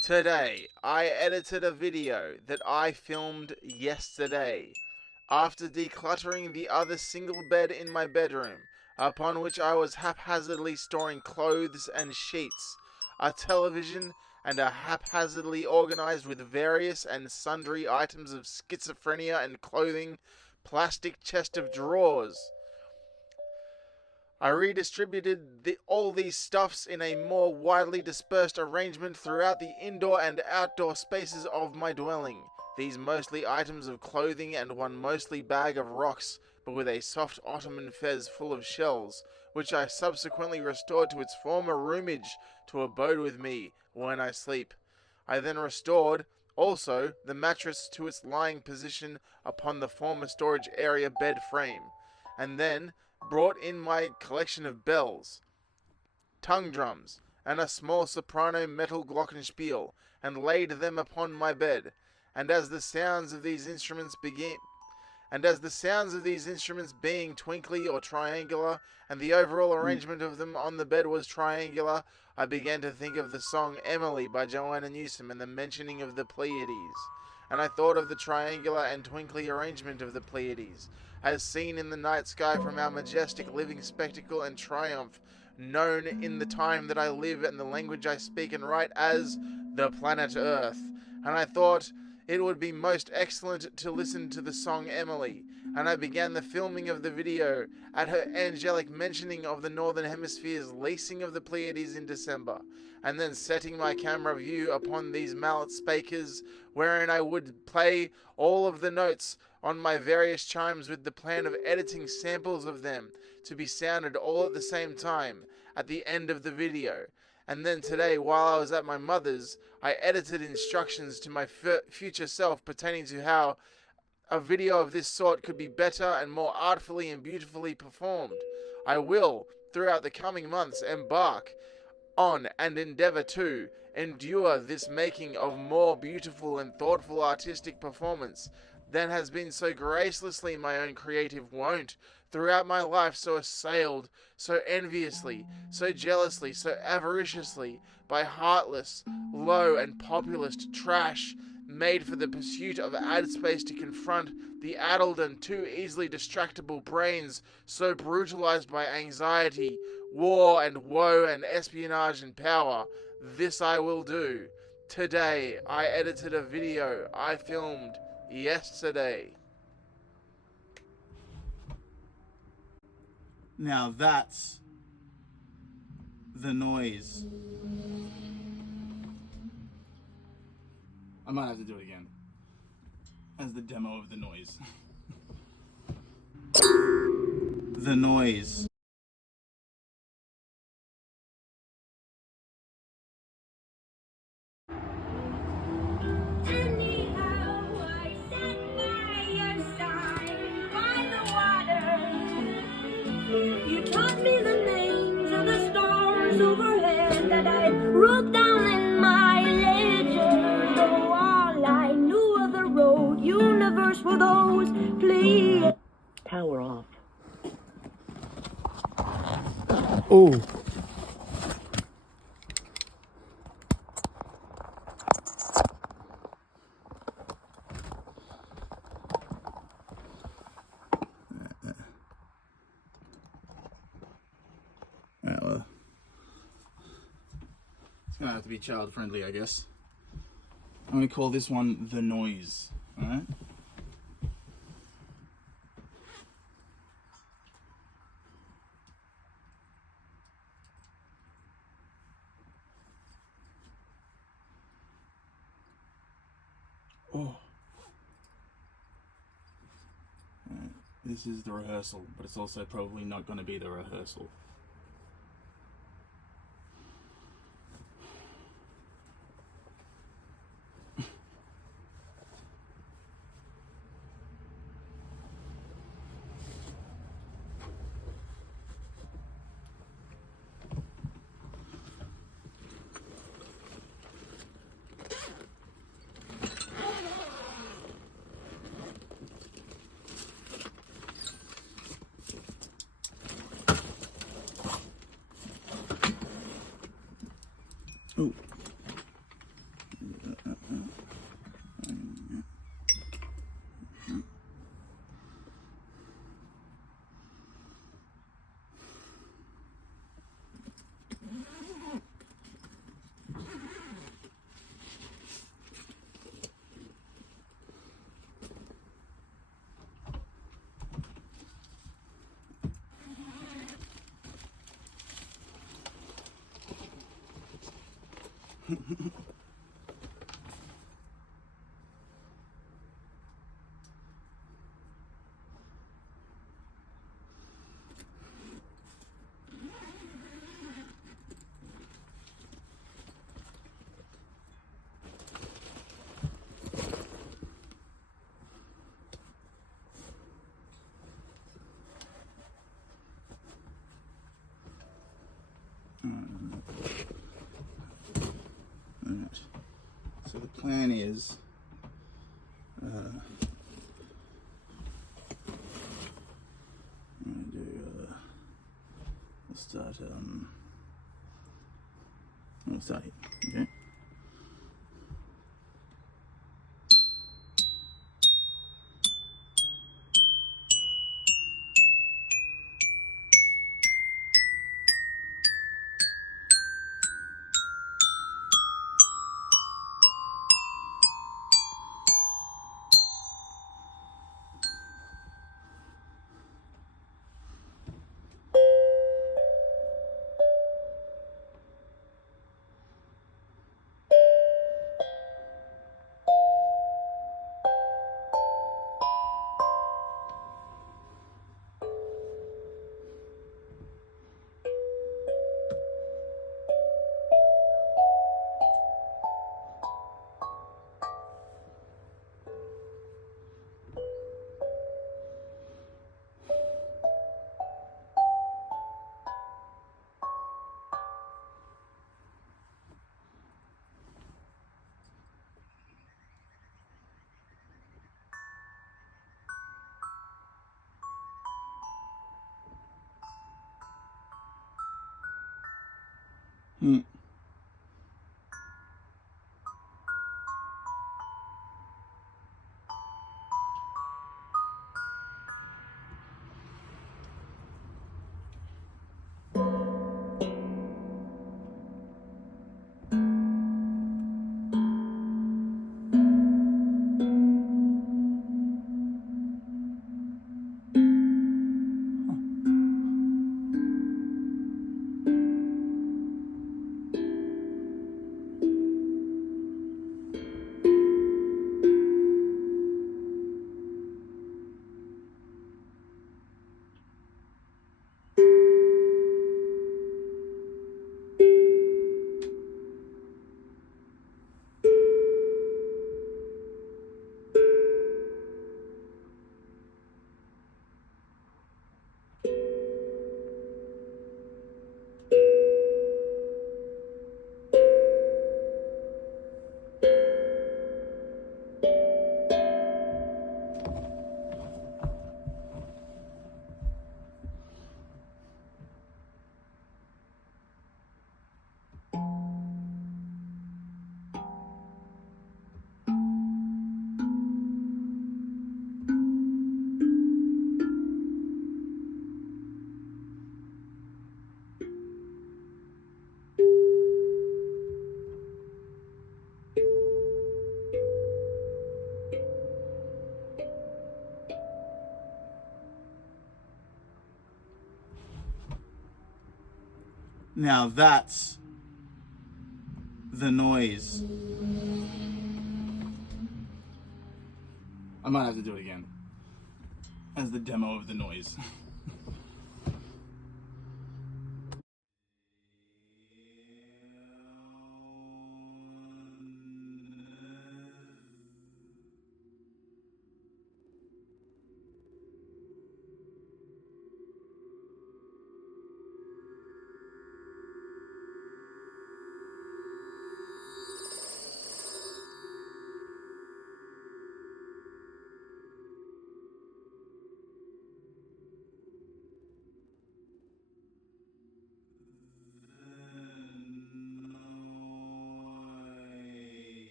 Today, I edited a video that I filmed yesterday. After decluttering the other single bed in my bedroom, upon which I was haphazardly storing clothes and sheets, a television, and a haphazardly organized with various and sundry items of schizophrenia and clothing, plastic chest of drawers. I redistributed all these stuffs in a more widely dispersed arrangement throughout the indoor and outdoor spaces of my dwelling. These mostly items of clothing and one mostly bag of rocks, but with a soft Ottoman fez full of shells, which I subsequently restored to its former roomage to abode with me when I sleep. I then restored, also, the mattress to its lying position upon the former storage area bed frame, and then brought in my collection of bells, tongue drums, and a small soprano metal glockenspiel, and laid them upon my bed. And as the sounds of these instruments being twinkly or triangular, and the overall arrangement of them on the bed was triangular, I began to think of the song Emily by Joanna Newsom and the mentioning of the Pleiades. And I thought of the triangular and twinkly arrangement of the Pleiades, as seen in the night sky from our majestic living spectacle and triumph, known in the time that I live and the language I speak and write as the planet Earth. And I thought it would be most excellent to listen to the song Emily, and I began the filming of the video at her angelic mentioning of the Northern Hemisphere's leasing of the Pleiades in December, and then setting my camera view upon these mallet speakers, wherein I would play all of the notes on my various chimes with the plan of editing samples of them to be sounded all at the same time at the end of the video. And then today, while I was at my mother's, I edited instructions to my future self pertaining to how a video of this sort could be better and more artfully and beautifully performed. I will, throughout the coming months, embark on and endeavor to endure this making of more beautiful and thoughtful artistic performance than has been so gracelessly my own creative wont throughout my life, so assailed, so enviously, so jealously, so avariciously by heartless, low and populist trash made for the pursuit of ad space to confront the addled and too easily distractible brains so brutalized by anxiety, war and woe and espionage and power. This I will do. Today I edited a video I filmed yesterday. Now that's the noise. I might have to do it again as the demo of the noise. The noise. You taught me the names of the stars overhead that I wrote down in my ledger. Though all I knew of the road, universe were those please. Power off. Oh. Well, it's gonna have to be child friendly, I guess. I'm gonna call this one The Noise. Alright? Oh. Alright, this is the rehearsal, but it's also probably not gonna be the rehearsal. Ooh. Alright. So the plan is we'll start here, okay? Hmm. Now that's the noise. I might have to do it again as the demo of the noise.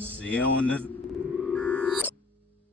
See you in the